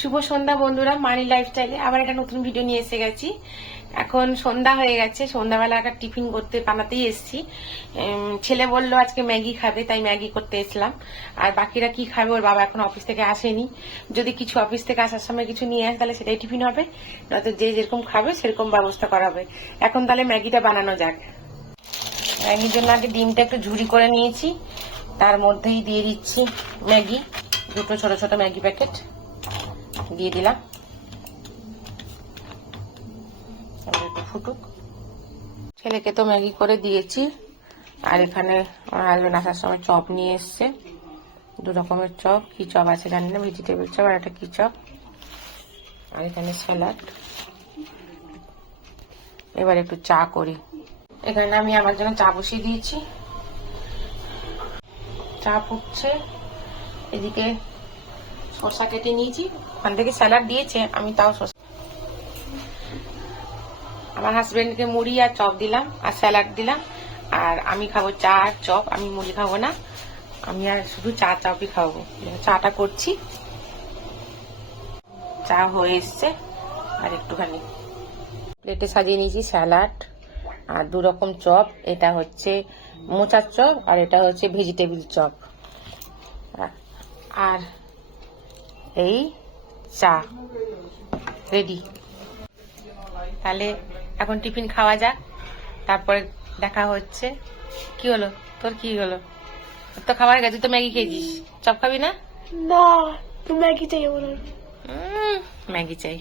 শুভ সন্ধ্যা বন্ধুরা, মানি লাইফস্টাইলে আবার একটা নতুন ভিডিও নিয়ে এসে গেছি। এখন সন্ধ্যা হয়ে গেছে, সন্ধ্যাবেলা একটা টিফিন করতে বানাতেই এসেছি। ছেলে বললো আজকে ম্যাগি খাবে, তাই ম্যাগি করতে এসলাম। আর বাকিরা কি খাবে, ওর বাবা এখন অফিস থেকে আসেনি। যদি কিছু অফিস থেকে আসার সময় কিছু নিয়ে আসে তাহলে সেটাই টিফিন হবে, নয়তো যে যেরকম খাবে সেরকম ব্যবস্থা করা হবে। এখন তাহলে ম্যাগিটা বানানো যাক। ম্যাগির জন্য আগে ডিমটা একটু ঝুরি করে নিয়েছি, তার মধ্যেই দিয়ে দিচ্ছি ম্যাগি। দুটো ছোট ছোট ম্যাগি প্যাকেট দিয়ে দিলাম। একটু ফুটুক। ছেলেকে তো ম্যাগি করে দিয়েছি। আর এখানে আমার হাজবেন্ড আসার সময় চপ নিয়ে এসছে, দু রকমের চপ। কি চপ আছে জানি না, ভেজিটেবল চপ আর একটা কি চপ। আর এখানে স্যালাড। এবার একটু চা করি। এখানে আমি আমার জন্য চা বসিয়ে দিয়েছি, চা ফুটছে। এদিকে শসা কেটে নিয়েছি, ওখান থেকে স্যালাড দিয়েছে, আমি তাও শসা। আমার হাজবেন্ডকে মুড়ি আর চপ দিলাম আর স্যালাড দিলাম। আর আমি খাবো চা আর চপ, আমি মুড়ি খাবো না, আমি আর শুধু চা চপই খাবো। চাটা করছি, চা হয়ে এসছে। আর একটুখানি প্লেটে সাজিয়ে নিয়েছি স্যালাড আর দু রকম চপ। এটা হচ্ছে মোচার চপ আর এটা হচ্ছে ভেজিটেবিল চপ। আর এই চা রেডি। তাহলে এখন টিফিন খাওয়া যাক, তারপরে দেখা হচ্ছে। কি হলো তোর, কি হলো? তো খাবার গেছে, তো ম্যাগি খেয়েছিস, চপ খাবি না? না, ম্যাগি চাই আমার। ম্যাগি চাই।